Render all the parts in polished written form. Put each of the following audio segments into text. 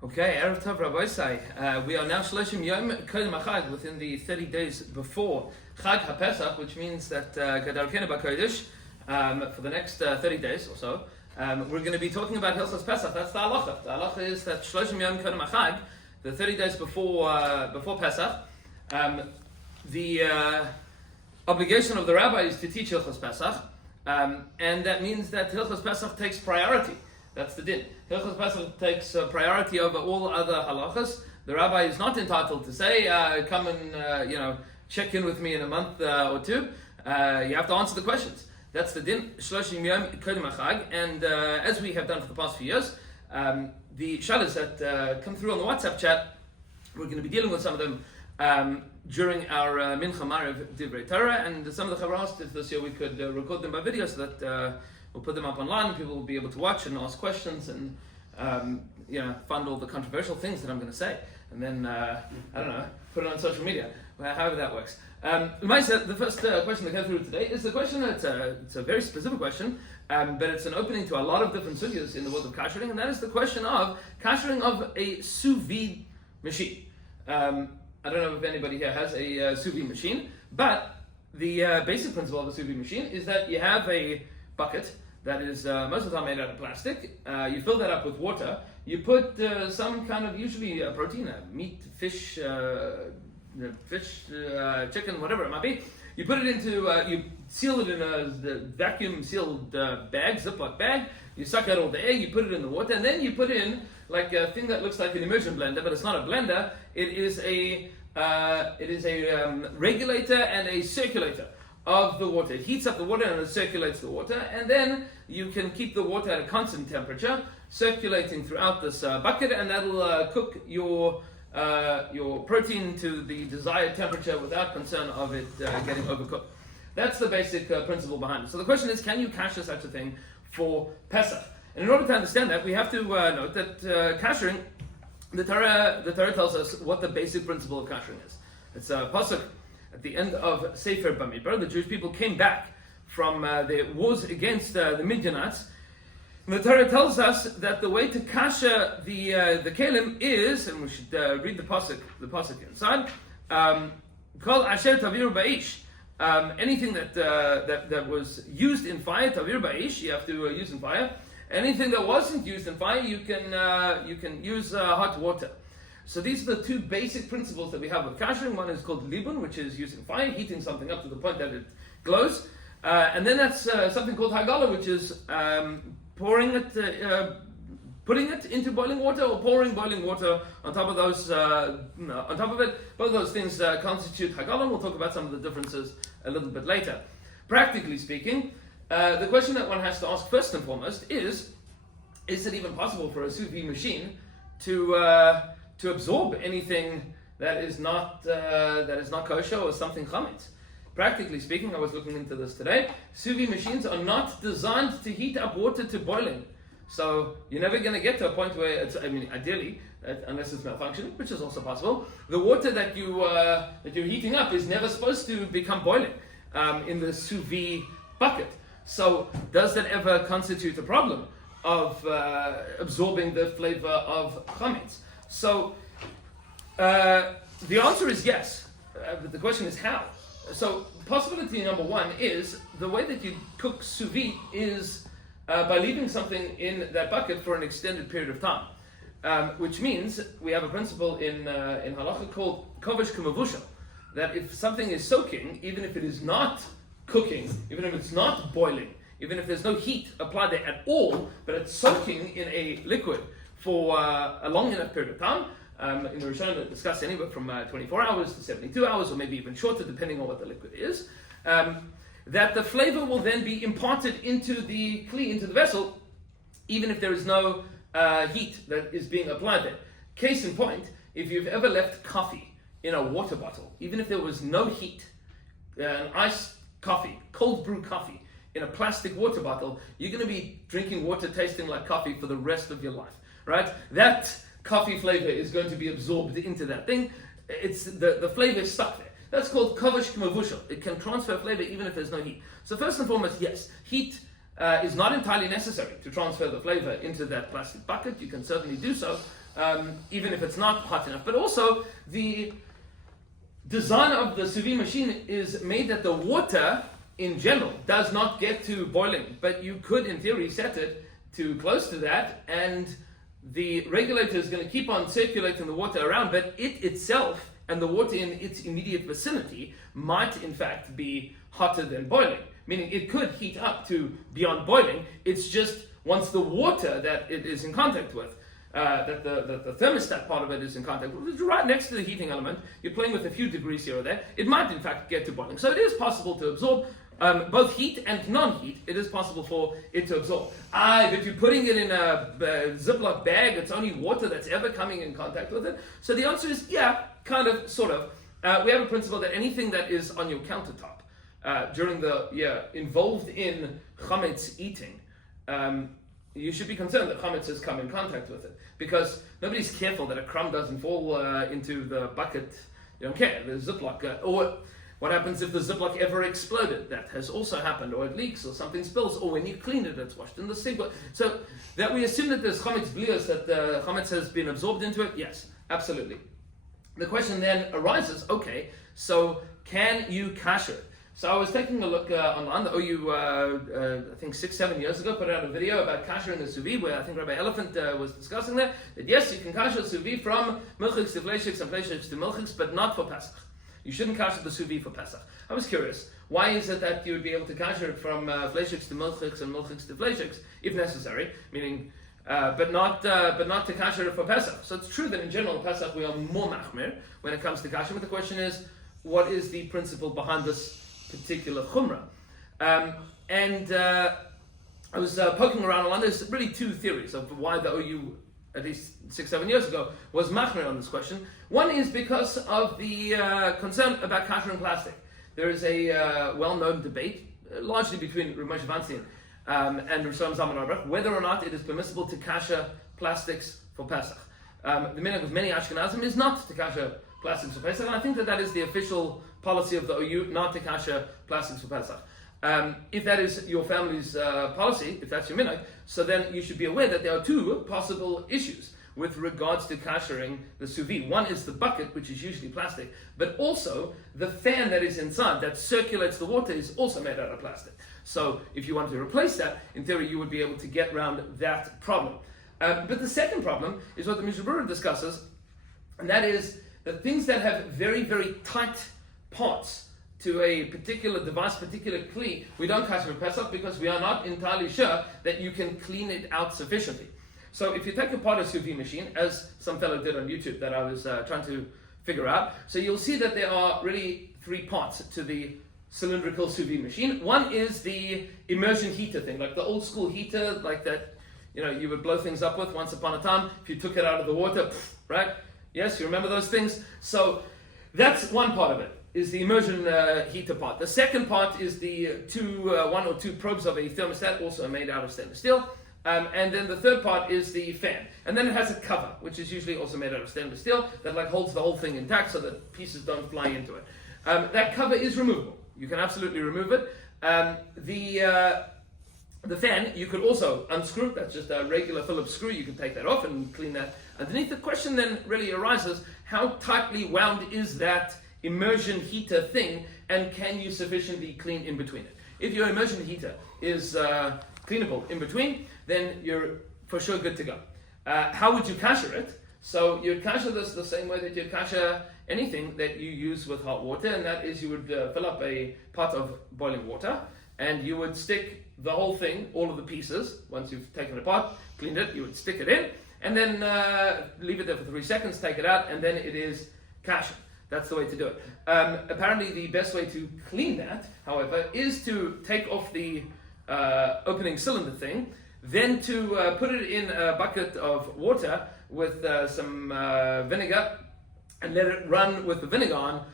Okay, Erev Tov Rabbi Sai. We are now Shloshim Yom Kodem HaChag, within the 30 days before Chag HaPesach, which means that Gedarkenu BaKodesh, for the next 30 days or so, we're going to be talking about Hilchos Pesach. That's the halacha. The halacha is that Shloshim Yom Kodem HaChag, the 30 days before Pesach, the obligation of the rabbi is to teach Hilchos Pesach, and that means that Hilchos Pesach takes priority. That's the din. Hilchos Pesach takes priority over all other halachas. The rabbi is not entitled to say, come and check in with me in a month or two. You have to answer the questions. That's the din. Shloshim Yom Kodem HaChag. And as we have done for the past few years, the shalas that come through on the WhatsApp chat, we're going to be dealing with some of them during our Mincha Maariv Divrei Torah, and some of the chavra asked if this year we could record them by video so that we'll put them up online and people will be able to watch and ask questions and find all the controversial things that I'm going to say, and then put it on social media, however that works. The first question that came through today is the question. It's a very specific question, but it's an opening to a lot of different sugyas in the world of Kashering, and that is the question of Kashering of a sous vide machine. I don't know if anybody here has a sous vide machine, but the basic principle of a sous vide machine is that you have a bucket that is most of the time made out of plastic. You fill that up with water. You put some kind of, usually protein, meat, fish, chicken, whatever it might be. You put it into, you seal it in a vacuum sealed bag, Ziploc bag. You suck out all the air, you put it in the water, and then you put in like a thing that looks like an immersion blender, but it's not a blender. It is a regulator and a circulator of the water. It heats up the water and it circulates the water, and then you can keep the water at a constant temperature, circulating throughout this bucket, and that'll cook your protein to the desired temperature without concern of it getting overcooked. That's the basic principle behind it. So the question is, can you kasher such a thing for Pesach? And in order to understand that, we have to note that kashering, the Torah tells us what the basic principle of kashering is. It's a pasuk at the end of Sefer Bamidbar. The Jewish people came back from their wars against the Midianites. And the Torah tells us that the way to kasher the kelim is, and we should read the pasuk inside. Kol asher taviru ba'ish. Anything that was used in fire, taviru ba'ish, you have to use in fire. Anything that wasn't used in fire, you can use hot water. So these are the two basic principles that we have with kashering. One is called libun, which is using fire, heating something up to the point that it glows. And then that's something called hagala, which is putting it into boiling water, or pouring boiling water on top of those. On top of it, both of those things constitute hagala. We'll talk about some of the differences a little bit later. Practically speaking, the question that one has to ask first and foremost is it even possible for a sous vide machine to absorb anything that is not kosher or something chametz? Practically speaking, I was looking into this today. Sous vide machines are not designed to heat up water to boiling. So you're never going to get to a point where ideally, unless it's malfunctioning, which is also possible, the water that you're heating up is never supposed to become boiling in the sous vide bucket. So does that ever constitute a problem of absorbing the flavor of chametz? So the answer is yes, but the question is how. So possibility number one is the way that you cook sous vide is by leaving something in that bucket for an extended period of time, which means we have a principle in halacha called kovesh k'mavusha, that if something is soaking, even if it is not cooking, even if it's not boiling, even if there's no heat applied there at all, but it's soaking in a liquid for a long enough period of time, in the Rishonim that discuss anywhere from 24 hours to 72 hours, or maybe even shorter, depending on what the liquid is, that the flavor will then be imparted into the kli, into the vessel, even if there is no heat that is being applied there. Case in point, if you've ever left coffee in a water bottle, even if there was no heat, an iced coffee, cold brew coffee, in a plastic water bottle, you're going to be drinking water tasting like coffee for the rest of your life, right? That coffee flavor is going to be absorbed into that thing. It's the flavor is stuck there. That's called kovesh k'mavushal. It can transfer flavor even if there's no heat. So first and foremost, yes, heat is not entirely necessary to transfer the flavor into that plastic bucket. You can certainly do so, even if it's not hot enough. But also, the design of the sous vide machine is made that the water, in general, does not get to boiling. But you could, in theory, set it to close to that, and the regulator is going to keep on circulating the water around, but it itself and the water in its immediate vicinity might, in fact, be hotter than boiling. Meaning it could heat up to beyond boiling. It's just once the water that it is in contact with, that the thermostat part of it is in contact with, it's right next to the heating element, you're playing with a few degrees here or there, it might in fact get to boiling. So it is possible to absorb both heat and non-heat. It is possible for it to absorb. But you're putting it in a Ziploc bag, it's only water that's ever coming in contact with it. So the answer is yeah, kind of, sort of. We have a principle that anything that is on your countertop during the year involved in chametz eating, you should be concerned that chametz has come in contact with it, because nobody's careful that a crumb doesn't fall into the bucket. You don't care. The Ziploc, or what happens if the Ziploc ever exploded? That has also happened, or it leaks, or something spills, or when you clean it, it's washed in the sink. So that we assume that there's chametz blios, that the chametz has been absorbed into it. Yes, absolutely. The question then arises: okay, so can you kasher it? So I was taking a look online. The OU, I think 6-7 years ago, put out a video about kashering the sous vide, where I think Rabbi Elephant was discussing that yes, you can kasher sous vide from milchiks to fleishiks and fleishiks to milchiks, but not for Pesach. You shouldn't kasher the sous vide for Pesach. I was curious, why is it that you would be able to kasher it from fleishiks to milchiks and milchiks to fleishiks, if necessary, meaning, but not to kasher it for Pesach? So it's true that in general, Pesach we are more machmir when it comes to kasher, but the question is, what is the principle behind this particular chumrah? I was poking around online. There's really two theories of why the OU, at least 6-7 years ago, was machmir on this question. One is because of the concern about kashering plastic. There is a well-known debate, largely between Rav Moshe Vanstein and Rav Shalom Zalman Auerbach, whether or not it is permissible to kasher plastics for Pesach. The minhag of many Ashkenazim is not to kasher plastics for Pesach, and I think that is the official policy of the OU, not to kasher plastics for Pesach. If that is your family's policy, if that's your minhag, so then you should be aware that there are two possible issues with regards to kashering the sous vide. One is the bucket, which is usually plastic, but also the fan that is inside that circulates the water is also made out of plastic. So if you want to replace that, in theory you would be able to get around that problem. But the second problem is what the Mishnah Berurah discusses, and that is that things that have very, very tight parts to a particular device, particular kli, we don't kasher for Pesach because we are not entirely sure that you can clean it out sufficiently. So if you take apart a sous vide machine, as some fellow did on YouTube that I was trying to figure out, so you'll see that there are really three parts to the cylindrical sous vide machine. One is the immersion heater thing, like the old school heater, like that, you would blow things up with once upon a time. If you took it out of the water, right? Yes, you remember those things? So that's one part of it, is the immersion heater part. The second part is the one or two probes of a thermostat, also made out of stainless steel. And then the third part is the fan. And then it has a cover, which is usually also made out of stainless steel, that holds the whole thing intact so that pieces don't fly into it. That cover is removable. You can absolutely remove it. The fan, you could also unscrew. That's just a regular Phillips screw. You can take that off and clean that underneath. The question then really arises, how tightly wound is that immersion heater thing, and can you sufficiently clean in between it? If your immersion heater is cleanable in between, then you're for sure good to go. How would you kasher it? So you'd kasher this the same way that you'd kasher anything that you use with hot water, and that is you would fill up a pot of boiling water, and you would stick the whole thing, all of the pieces, once you've taken it apart, cleaned it, you would stick it in, and then leave it there for 3 seconds, take it out, and then it is kasher. That's the way to do it. Apparently the best way to clean that, however, is to take off the opening cylinder thing, then to put it in a bucket of water with some vinegar, and let it run with the vinegar on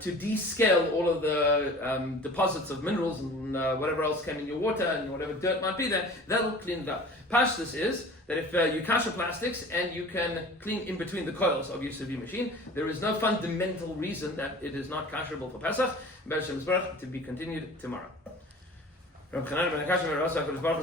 to descale all of the deposits of minerals and whatever else came in your water and whatever dirt might be there. That'll clean it up. Pashtus is that if you kasher plastics and you can clean in between the coils of your sous vide machine, there is no fundamental reason that it is not kasherable for Pesach. To be continued tomorrow.